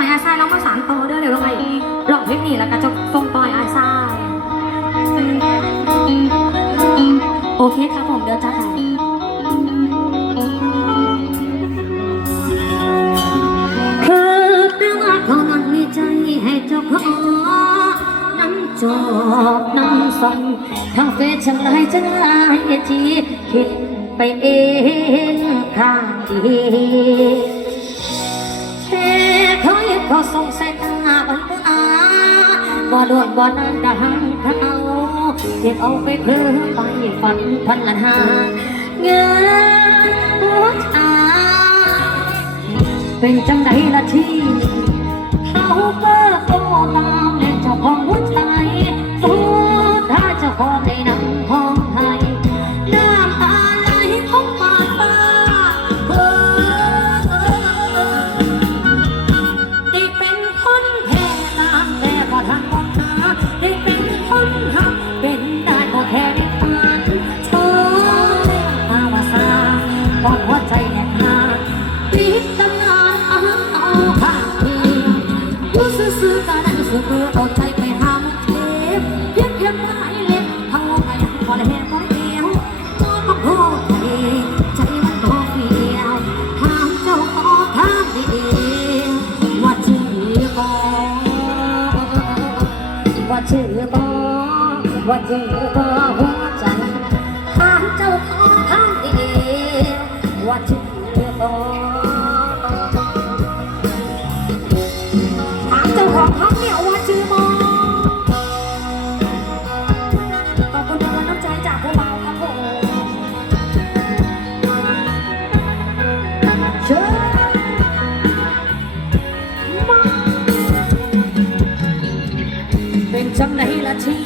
อยอาซายเรามาสานต่อเด้อเดียว่าไงลองเพลงนี้แล้วก็จะส่งต่อยอาซายโอเคครับผมเดี๋ยวจะให้คือเรื่องว่าใจให้เจ้าของนั้นจบนั้นส่งทางเฟซฉันไลน์ฉันไลน์จีคิดไปเองข้างเดี งใส่ตาบันอาบ่ดวงบ่นานดังพระเอาเก็บเอาไปเพื่อไปฝันพันละหาเงินหัวใจเป็นจังไดละที่เขาเปิดโตตามแน่เจ้าของหัวใจ ๆก็ได้รู้สึกเออาใจไปหามุกเทพเพียงแค่ไม้เล็กเท่ากันพอได้เห็นพอเดียวก็ต้องโทษใจใจมันโตเฟียวถามเจ้าขอถามดีๆว่าชื่อบอว่าชื่อบอว่าชื่อบอหัวใจถามเจ้าของทางเดียวว่าชื่อ จัง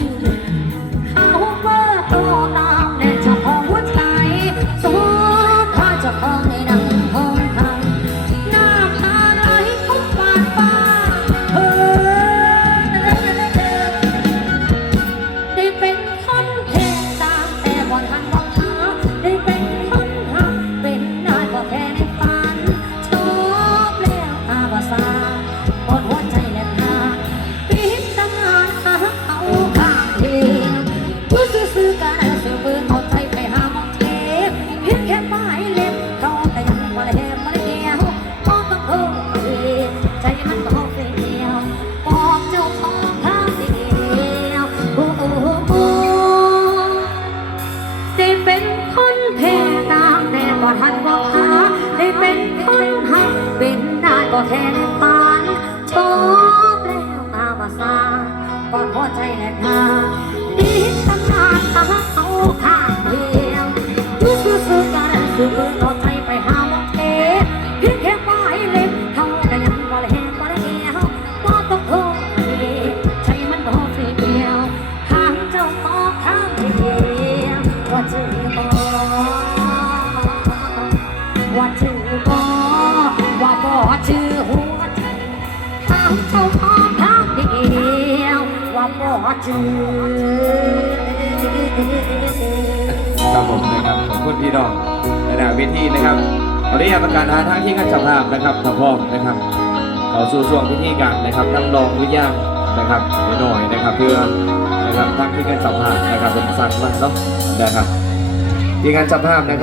ก็แค่ในฝันชอบแล้วมาว่าซาก่อนหัวใจแหลกหาดีตำนานตาเอาข้างเดียวรู้สึกสึกกันสึกเอาใจไปหาหมอเทพเพียงแค่ปลายเล็บเขาก็ยังบ่ได้เห็นบ่ได้เหี่ยวว่าต้องโทษใจมันบ่เสียเดียวข้างเจ้าของข้างเดียวว่าจือบ่ว่าชื่อบอว่าบอ ชื่อหัวใจตามเจ้าของทางเดียวว่าบอชื่อครับผมนะครับขอบคุณพี่น้องในหน้าเวทีนะครับตอนนี้ยากประกาศหาทางที่กันจับภาพนะครับถ้าพร้อนะครับเราสู่ช่วงพิธีการนะครับนำรองวิญญาณนะครับนิดหน่อยนะครับเพื่อนะครับทางที่กันจับภาพนะครับเป็นสั่งมาเนาะนะครับที่การจับภาพนะครับ